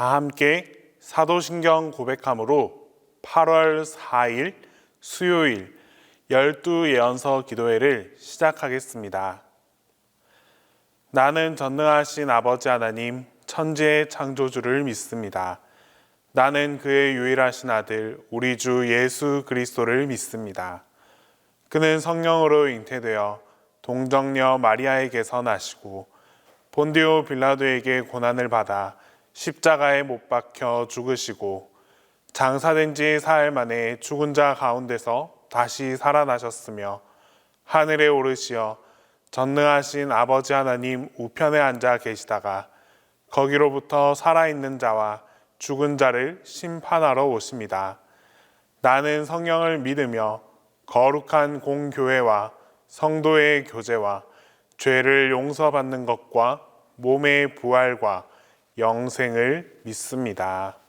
다 함께 사도신경 고백함으로 8월 4일 수요일 12예언서 기도회를 시작하겠습니다. 나는 전능하신 아버지 하나님 천지의 창조주를 믿습니다. 나는 그의 유일하신 아들 우리 주 예수 그리스도를 믿습니다. 그는 성령으로 잉태되어 동정녀 마리아에게서 나시고 본디오 빌라도에게 고난을 받아 십자가에 못 박혀 죽으시고 장사된 지 사흘 만에 죽은 자 가운데서 다시 살아나셨으며 하늘에 오르시어 전능하신 아버지 하나님 우편에 앉아 계시다가 거기로부터 살아있는 자와 죽은 자를 심판하러 오십니다. 나는 성령을 믿으며 거룩한 공교회와 성도의 교제와 죄를 용서받는 것과 몸의 부활과 영생을 믿습니다.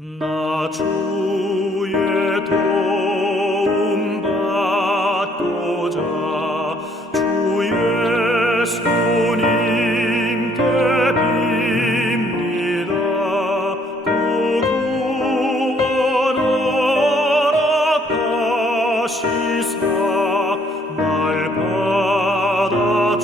나 주의 도움 받고자 주 예수님께 빕니다. 그 구원하라 가시사 날 받아주소서.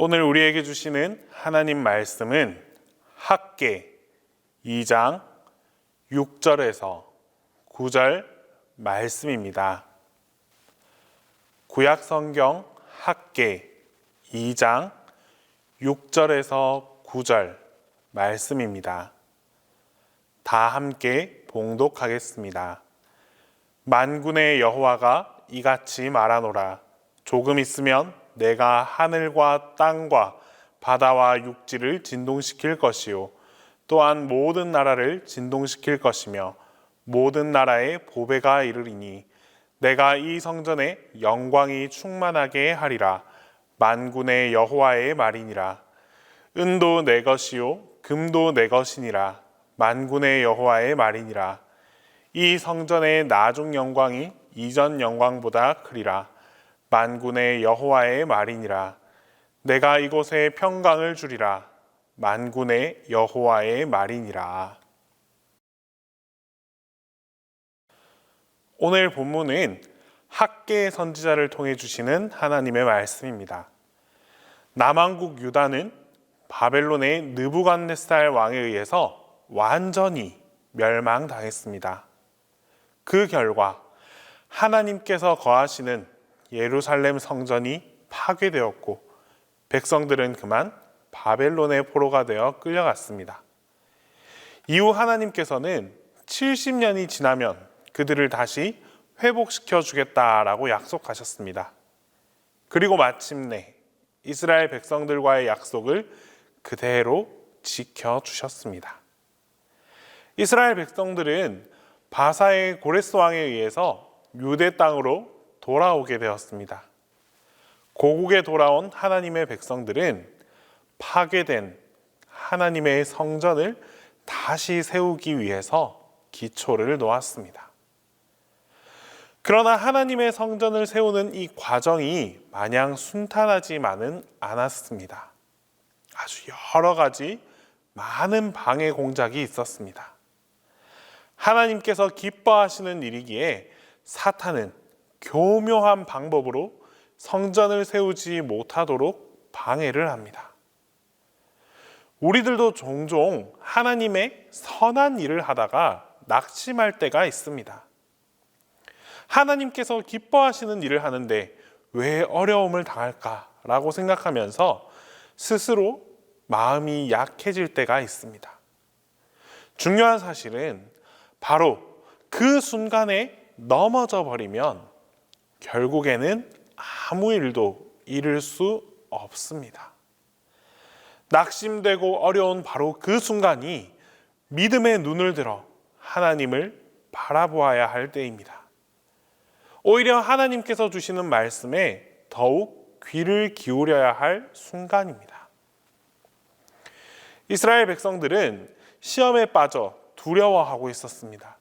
오늘 우리에게 주시는 하나님 말씀은 학개 2장 6절에서 9절 말씀입니다. 구약 성경 학개 2장 6절에서 9절 말씀입니다. 다 함께 봉독하겠습니다. 만군의 여호와가 이같이 말하노라. 조금 있으면 내가 하늘과 땅과 바다와 육지를 진동시킬 것이요 또한 모든 나라를 진동시킬 것이며 모든 나라의 보배가 이르리니 내가 이 성전에 영광이 충만하게 하리라. 만군의 여호와의 말이니라. 은도 내 것이요 금도 내 것이니라. 만군의 여호와의 말이니라. 이 성전의 나중 영광이 이전 영광보다 크리라. 만군의 여호와의 말이니라. 내가 이곳에 평강을 주리라. 만군의 여호와의 말이니라. 오늘 본문은 학개 선지자를 통해 주시는 하나님의 말씀입니다. 남왕국 유다는 바벨론의 느부갓네살 왕에 의해서 완전히 멸망당했습니다. 그 결과 하나님께서 거하시는 예루살렘 성전이 파괴되었고 백성들은 그만 바벨론의 포로가 되어 끌려갔습니다. 이후 하나님께서는 70년이 지나면 그들을 다시 회복시켜 주겠다라고 약속하셨습니다. 그리고 마침내 이스라엘 백성들과의 약속을 그대로 지켜주셨습니다. 이스라엘 백성들은 바사의 고레스 왕에 의해서 유대 땅으로 돌아오게 되었습니다. 고국에 돌아온 하나님의 백성들은 파괴된 하나님의 성전을 다시 세우기 위해서 기초를 놓았습니다. 그러나 하나님의 성전을 세우는 이 과정이 마냥 순탄하지만은 않았습니다. 아주 여러 가지 많은 방해 공작이 있었습니다. 하나님께서 기뻐하시는 일이기에 사탄은 교묘한 방법으로 성전을 세우지 못하도록 방해를 합니다. 우리들도 종종 하나님의 선한 일을 하다가 낙심할 때가 있습니다. 하나님께서 기뻐하시는 일을 하는데 왜 어려움을 당할까라고 생각하면서 스스로 마음이 약해질 때가 있습니다. 중요한 사실은 바로 그 순간에 넘어져 버리면 결국에는 아무 일도 이룰 수 없습니다. 낙심되고 어려운 바로 그 순간이 믿음의 눈을 들어 하나님을 바라보아야 할 때입니다. 오히려 하나님께서 주시는 말씀에 더욱 귀를 기울여야 할 순간입니다. 이스라엘 백성들은 시험에 빠져 두려워하고 있었습니다.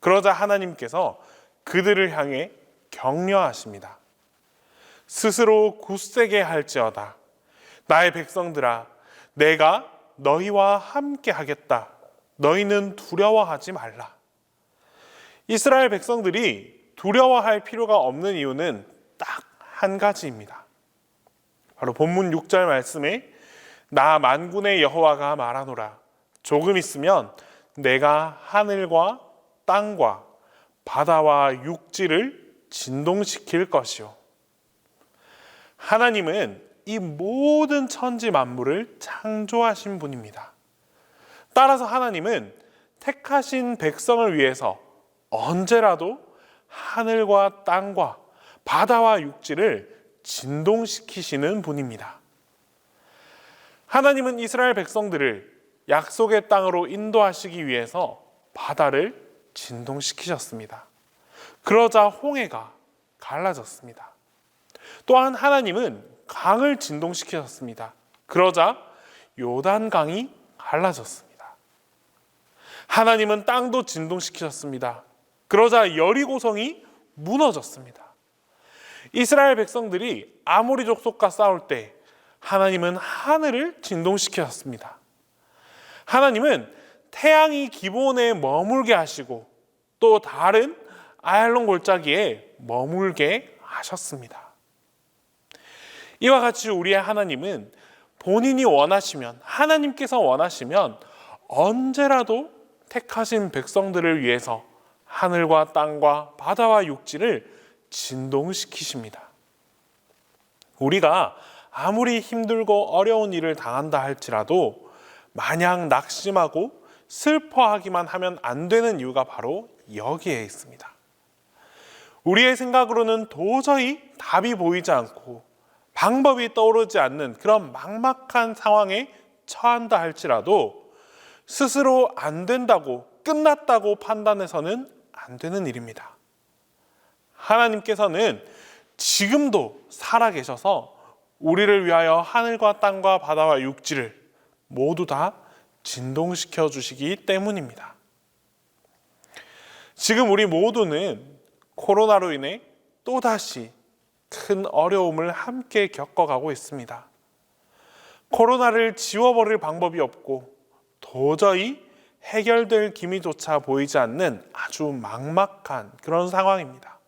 그러자 하나님께서 그들을 향해 격려하십니다. 스스로 굳세게 할지어다. 나의 백성들아, 내가 너희와 함께 하겠다. 너희는 두려워하지 말라. 이스라엘 백성들이 두려워할 필요가 없는 이유는 딱 한 가지입니다. 바로 본문 6절 말씀에 나 만군의 여호와가 말하노라. 조금 있으면 내가 하늘과 땅과 바다와 육지를 진동시킬 것이요. 하나님은 이 모든 천지 만물을 창조하신 분입니다. 따라서 하나님은 택하신 백성을 위해서 언제라도 하늘과 땅과 바다와 육지를 진동시키시는 분입니다. 하나님은 이스라엘 백성들을 약속의 땅으로 인도하시기 위해서 바다를 진동시키셨습니다. 그러자 홍해가 갈라졌습니다. 또한 하나님은 강을 진동시키셨습니다. 그러자 요단강이 갈라졌습니다. 하나님은 땅도 진동시키셨습니다. 그러자 여리고성이 무너졌습니다. 이스라엘 백성들이 아모리 족속과 싸울 때 하나님은 하늘을 진동시키셨습니다. 하나님은 태양이 기본에 머물게 하시고 또 다른 아얄론 골짜기에 머물게 하셨습니다. 이와 같이 우리의 하나님은 본인이 원하시면, 하나님께서 원하시면 언제라도 택하신 백성들을 위해서 하늘과 땅과 바다와 육지를 진동시키십니다. 우리가 아무리 힘들고 어려운 일을 당한다 할지라도 마냥 낙심하고 슬퍼하기만 하면 안 되는 이유가 바로 여기에 있습니다. 우리의 생각으로는 도저히 답이 보이지 않고 방법이 떠오르지 않는 그런 막막한 상황에 처한다 할지라도 스스로 안 된다고, 끝났다고 판단해서는 안 되는 일입니다. 하나님께서는 지금도 살아계셔서 우리를 위하여 하늘과 땅과 바다와 육지를 모두 다 진동시켜 주시기 때문입니다. 지금 우리 모두는 코로나로 인해 또다시 큰 어려움을 함께 겪어가고 있습니다. 코로나를 지워버릴 방법이 없고 도저히 해결될 기미조차 보이지 않는 아주 막막한 그런 상황입니다.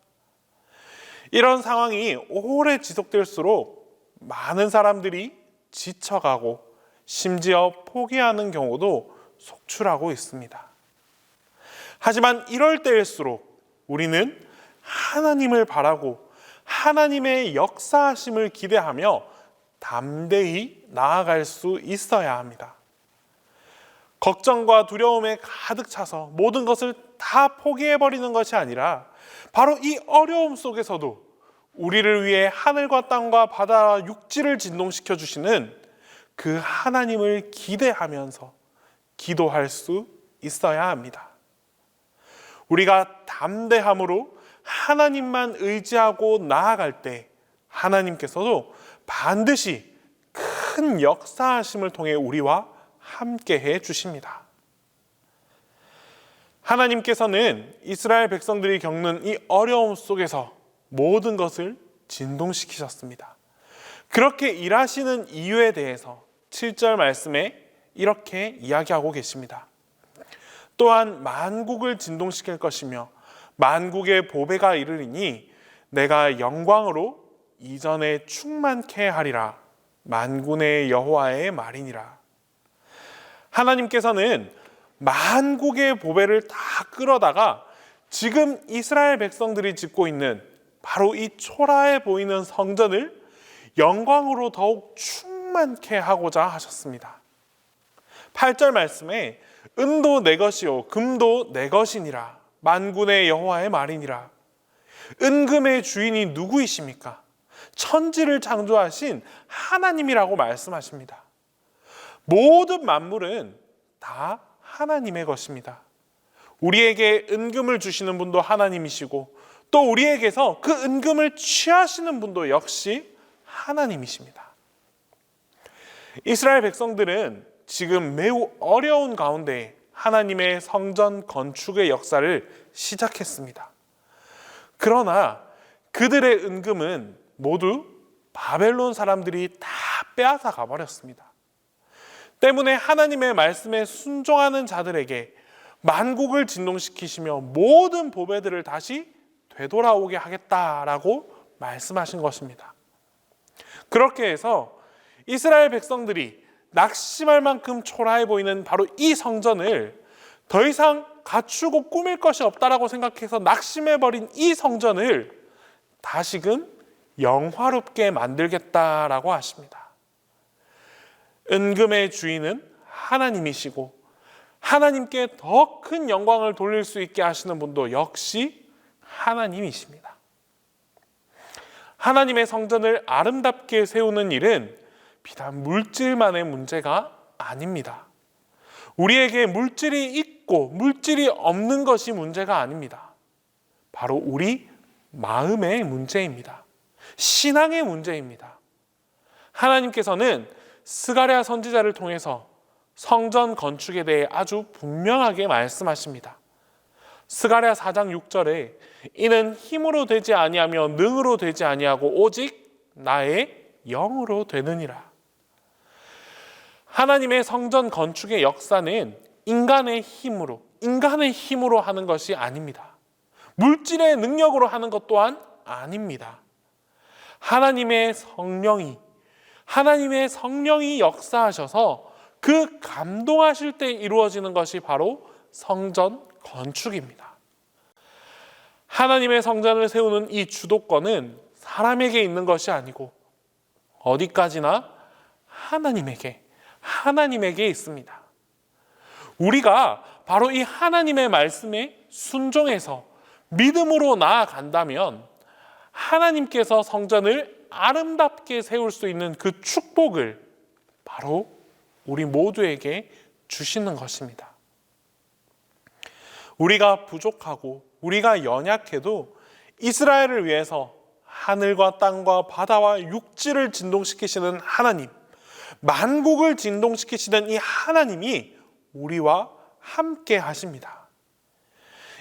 이런 상황이 오래 지속될수록 많은 사람들이 지쳐가고 심지어 포기하는 경우도 속출하고 있습니다. 하지만 이럴 때일수록 우리는 하나님을 바라고 하나님의 역사하심을 기대하며 담대히 나아갈 수 있어야 합니다. 걱정과 두려움에 가득 차서 모든 것을 다 포기해버리는 것이 아니라 바로 이 어려움 속에서도 우리를 위해 하늘과 땅과 바다와 육지를 진동시켜 주시는 그 하나님을 기대하면서 기도할 수 있어야 합니다. 우리가 담대함으로 하나님만 의지하고 나아갈 때 하나님께서도 반드시 큰 역사하심을 통해 우리와 함께 해 주십니다. 하나님께서는 이스라엘 백성들이 겪는 이 어려움 속에서 모든 것을 진동시키셨습니다. 그렇게 일하시는 이유에 대해서 7절 말씀에 이렇게 이야기하고 계십니다. 또한 만국을 진동시킬 것이며 만국의 보배가 이르리니 내가 영광으로 이전에 충만케 하리라. 만군의 여호와의 말이니라. 하나님께서는 만국의 보배를 다 끌어다가 지금 이스라엘 백성들이 짓고 있는 바로 이 초라해 보이는 성전을 영광으로 더욱 충만케 하고자 하셨습니다. 8절 말씀에 은도 내 것이요 금도 내 것이니라. 만군의 여호와의 말이니라. 은금의 주인이 누구이십니까? 천지를 창조하신 하나님이라고 말씀하십니다. 모든 만물은 다 하나님의 것입니다. 우리에게 은금을 주시는 분도 하나님이시고 또 우리에게서 그 은금을 취하시는 분도 역시 하나님이십니다. 이스라엘 백성들은 지금 매우 어려운 가운데 하나님의 성전 건축의 역사를 시작했습니다. 그러나 그들의 은금은 모두 바벨론 사람들이 다 빼앗아 가버렸습니다. 때문에 하나님의 말씀에 순종하는 자들에게 만국을 진동시키시며 모든 보배들을 다시 되돌아오게 하겠다라고 말씀하신 것입니다. 그렇게 해서 이스라엘 백성들이 낙심할 만큼 초라해 보이는 바로 이 성전을 더 이상 갖추고 꾸밀 것이 없다라고 생각해서 낙심해버린 이 성전을 다시금 영화롭게 만들겠다라고 하십니다. 은금의 주인은 하나님이시고 하나님께 더 큰 영광을 돌릴 수 있게 하시는 분도 역시 하나님이십니다. 하나님의 성전을 아름답게 세우는 일은 비단 물질만의 문제가 아닙니다. 우리에게 물질이 있고 물질이 없는 것이 문제가 아닙니다. 바로 우리 마음의 문제입니다. 신앙의 문제입니다. 하나님께서는 스가랴 선지자를 통해서 성전 건축에 대해 아주 분명하게 말씀하십니다. 스가랴 4장 6절에 이는 힘으로 되지 아니하며 능으로 되지 아니하고 오직 나의 영으로 되느니라. 하나님의 성전 건축의 역사는 인간의 힘으로 하는 것이 아닙니다. 물질의 능력으로 하는 것 또한 아닙니다. 하나님의 성령이 역사하셔서 그 감동하실 때 이루어지는 것이 바로 성전 건축입니다. 하나님의 성전을 세우는 이 주도권은 사람에게 있는 것이 아니고 어디까지나 하나님에게 있습니다. 우리가 바로 이 하나님의 말씀에 순종해서 믿음으로 나아간다면 하나님께서 성전을 아름답게 세울 수 있는 그 축복을 바로 우리 모두에게 주시는 것입니다. 우리가 부족하고 우리가 연약해도 이스라엘을 위해서 하늘과 땅과 바다와 육지를 진동시키시는 하나님, 만국을 진동시키시는 이 하나님이 우리와 함께 하십니다.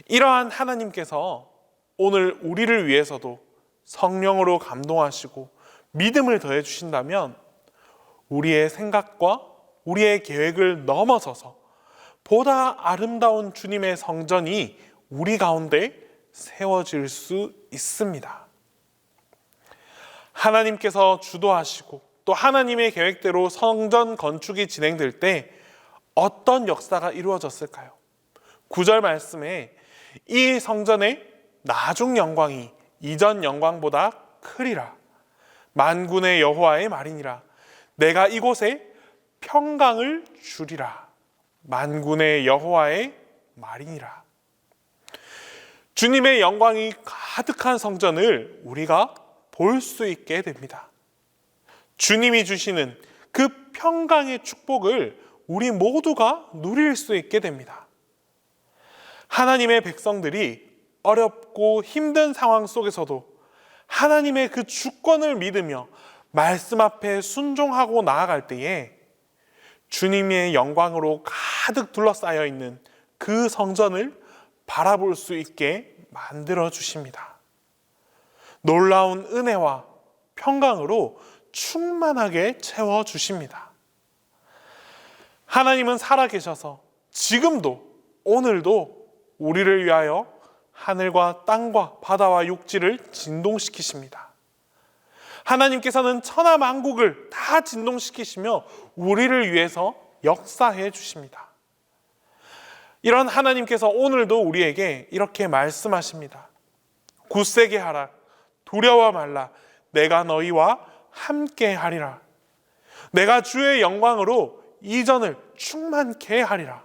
이러한 하나님께서 오늘 우리를 위해서도 성령으로 감동하시고 믿음을 더해 주신다면 우리의 생각과 우리의 계획을 넘어서서 보다 아름다운 주님의 성전이 우리 가운데 세워질 수 있습니다. 하나님께서 주도하시고 또 하나님의 계획대로 성전 건축이 진행될 때 어떤 역사가 이루어졌을까요? 9절 말씀에 이 성전의 나중 영광이 이전 영광보다 크리라. 만군의 여호와의 말이니라. 내가 이곳에 평강을 주리라. 만군의 여호와의 말이니라. 주님의 영광이 가득한 성전을 우리가 볼 수 있게 됩니다. 주님이 주시는 그 평강의 축복을 우리 모두가 누릴 수 있게 됩니다. 하나님의 백성들이 어렵고 힘든 상황 속에서도 하나님의 그 주권을 믿으며 말씀 앞에 순종하고 나아갈 때에 주님의 영광으로 가득 둘러싸여 있는 그 성전을 바라볼 수 있게 만들어 주십니다. 놀라운 은혜와 평강으로 충만하게 채워 주십니다. 하나님은 살아계셔서 지금도 오늘도 우리를 위하여 하늘과 땅과 바다와 육지를 진동시키십니다. 하나님께서는 천하 만국을 다 진동시키시며 우리를 위해서 역사해 주십니다. 이런 하나님께서 오늘도 우리에게 이렇게 말씀하십니다. 굳세게 하라. 두려워 말라. 내가 너희와 함께 하리라. 내가 주의 영광으로 이전을 충만케 하리라.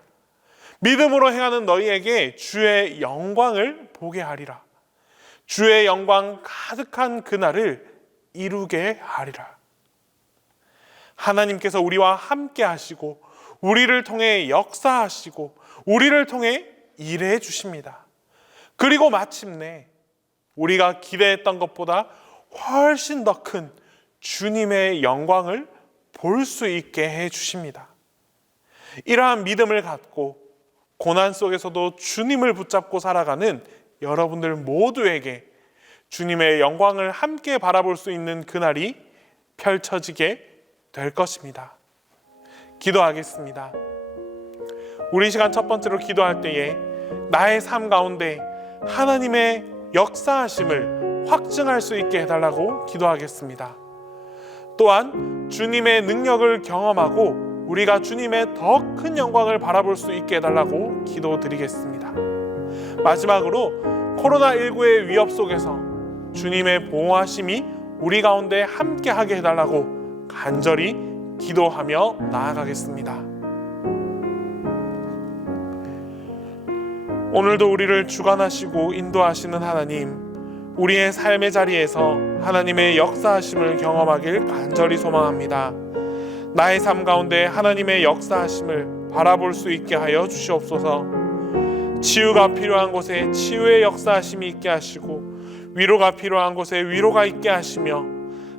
믿음으로 행하는 너희에게 주의 영광을 보게 하리라. 주의 영광 가득한 그날을 이루게 하리라. 하나님께서 우리와 함께 하시고 우리를 통해 역사하시고 우리를 통해 일해 주십니다. 그리고 마침내 우리가 기대했던 것보다 훨씬 더 큰 주님의 영광을 볼 수 있게 해 주십니다. 이러한 믿음을 갖고 고난 속에서도 주님을 붙잡고 살아가는 여러분들 모두에게 주님의 영광을 함께 바라볼 수 있는 그날이 펼쳐지게 될 것입니다. 기도하겠습니다. 우리 시간 첫 번째로 기도할 때에 나의 삶 가운데 하나님의 역사하심을 확증할 수 있게 해달라고 기도하겠습니다. 또한 주님의 능력을 경험하고 우리가 주님의 더 큰 영광을 바라볼 수 있게 해달라고 기도드리겠습니다. 마지막으로 코로나19의 위협 속에서 주님의 보호하심이 우리 가운데 함께 하게 해달라고 간절히 기도하며 나아가겠습니다. 오늘도 우리를 주관하시고 인도하시는 하나님, 우리의 삶의 자리에서 하나님의 역사하심을 경험하길 간절히 소망합니다. 나의 삶 가운데 하나님의 역사하심을 바라볼 수 있게 하여 주시옵소서. 치유가 필요한 곳에 치유의 역사하심이 있게 하시고, 위로가 필요한 곳에 위로가 있게 하시며,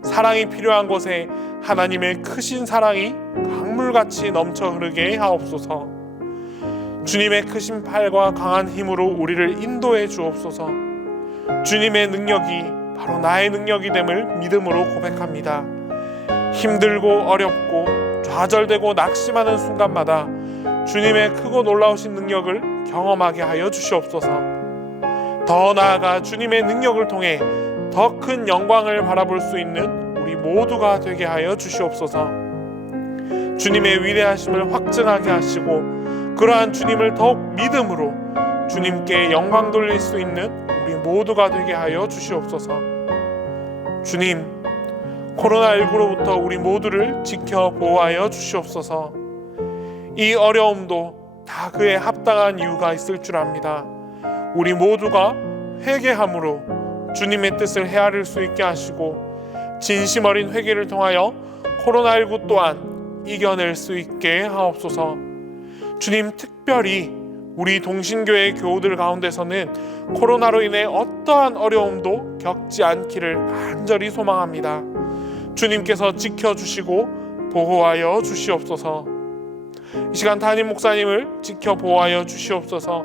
사랑이 필요한 곳에 하나님의 크신 사랑이 강물같이 넘쳐 흐르게 하옵소서. 주님의 크신 팔과 강한 힘으로 우리를 인도해 주옵소서. 주님의 능력이 바로 나의 능력이 됨을 믿음으로 고백합니다. 힘들고 어렵고 좌절되고 낙심하는 순간마다 주님의 크고 놀라우신 능력을 경험하게 하여 주시옵소서. 더 나아가 주님의 능력을 통해 더 큰 영광을 바라볼 수 있는 우리 모두가 되게 하여 주시옵소서. 주님의 위대하심을 확증하게 하시고, 그러한 주님을 더욱 믿음으로 주님께 영광 돌릴 수 있는 우리 모두가 되게 하여 주시옵소서. 주님, 코로나19로부터 우리 모두를 지켜 보호하여 주시옵소서. 이 어려움도 다 그에 합당한 이유가 있을 줄 압니다. 우리 모두가 회개함으로 주님의 뜻을 헤아릴 수 있게 하시고, 진심 어린 회개를 통하여 코로나19 또한 이겨낼 수 있게 하옵소서. 주님, 특별히 우리 동신교회 교우들 가운데서는 코로나로 인해 어떠한 어려움도 겪지 않기를 간절히 소망합니다. 주님께서 지켜주시고 보호하여 주시옵소서. 이 시간 담임 목사님을 지켜 보호하여 주시옵소서.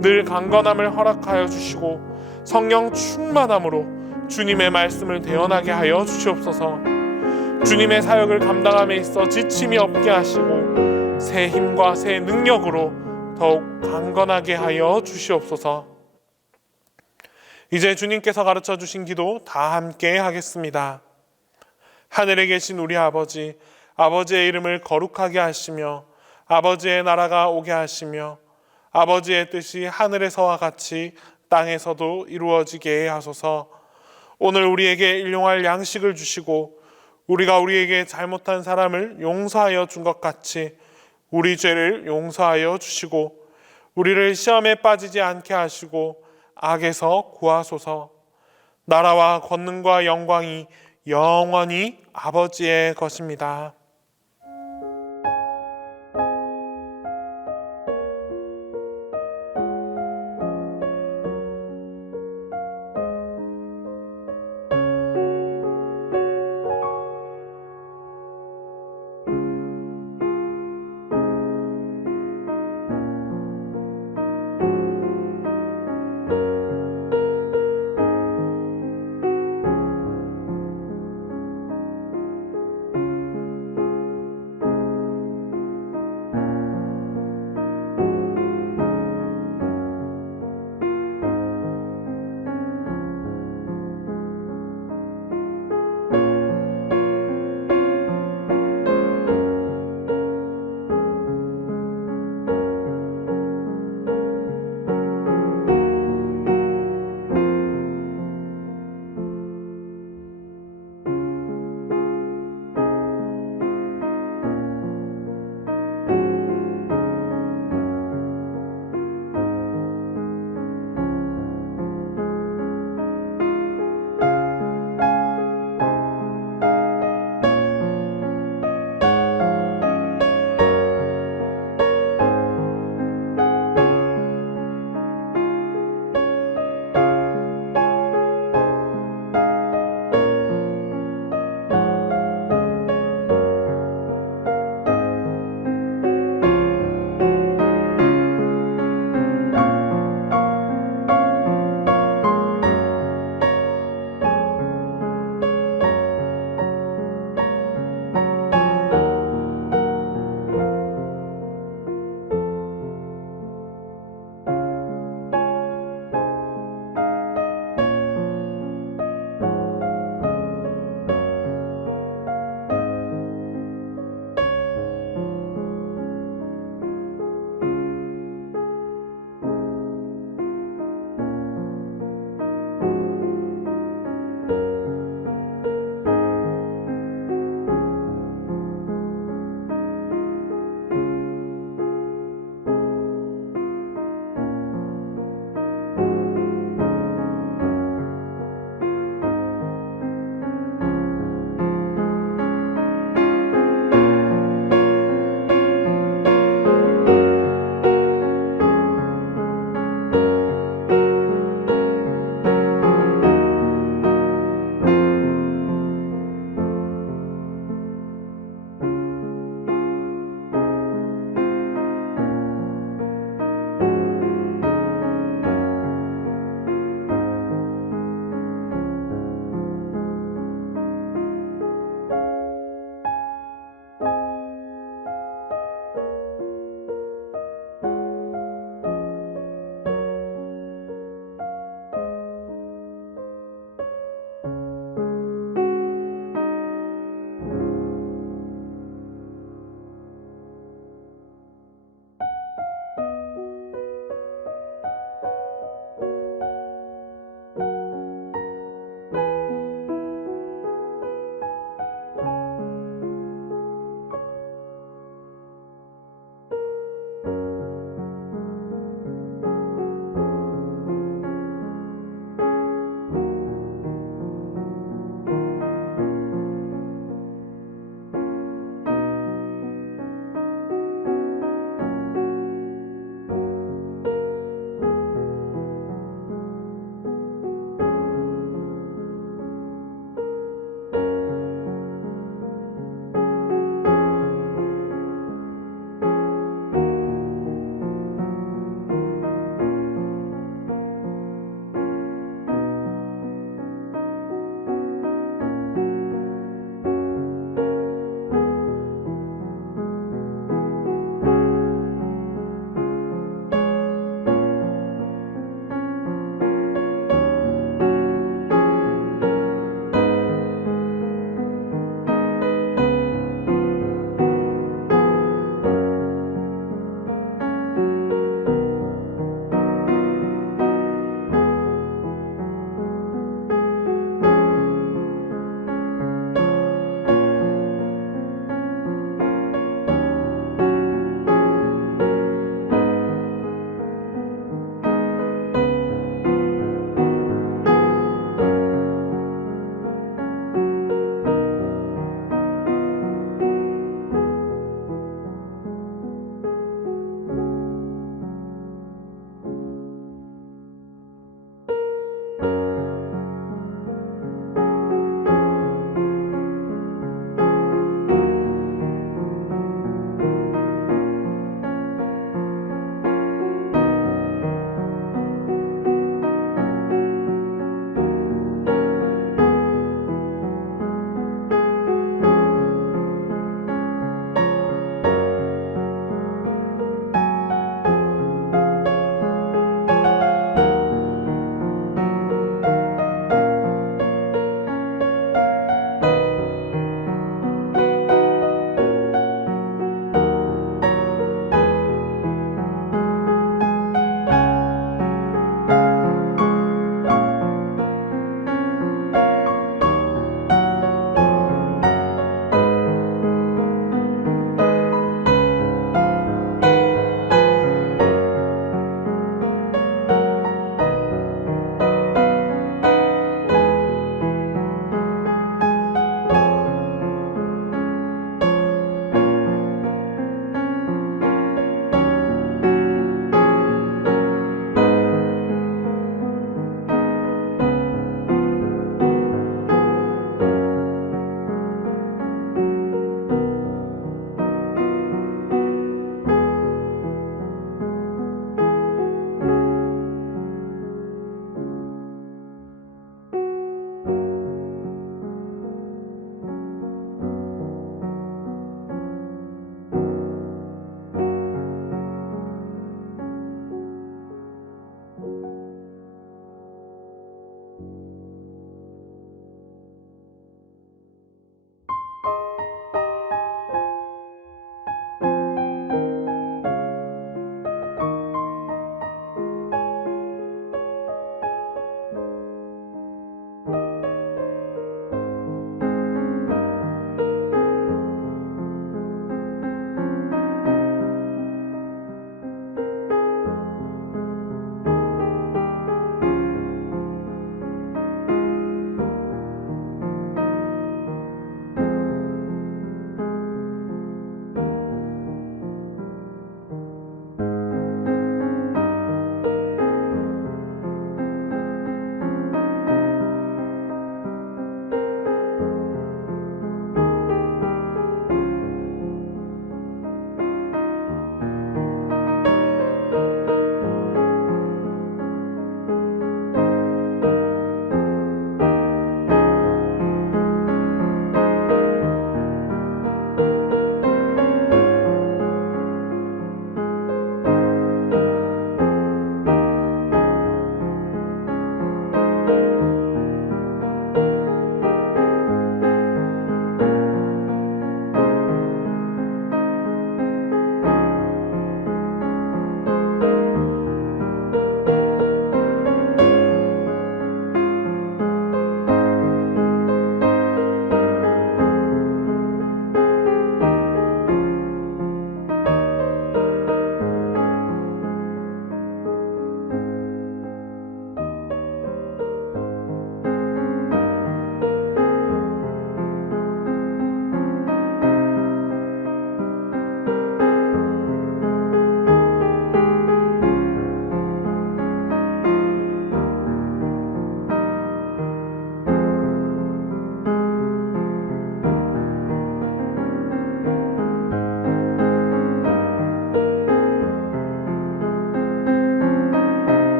늘 강건함을 허락하여 주시고 성령 충만함으로 주님의 말씀을 대언하게 하여 주시옵소서. 주님의 사역을 감당함에 있어 지침이 없게 하시고 새 힘과 새 능력으로 더욱 강건하게 하여 주시옵소서. 이제 주님께서 가르쳐 주신 기도 다 함께 하겠습니다. 하늘에 계신 우리 아버지, 아버지의 이름을 거룩하게 하시며 아버지의 나라가 오게 하시며 아버지의 뜻이 하늘에서와 같이 땅에서도 이루어지게 하소서. 오늘 우리에게 일용할 양식을 주시고 우리가 우리에게 잘못한 사람을 용서하여 준 것 같이 우리 죄를 용서하여 주시고 우리를 시험에 빠지지 않게 하시고 악에서 구하소서. 나라와 권능과 영광이 영원히 아버지의 것입니다.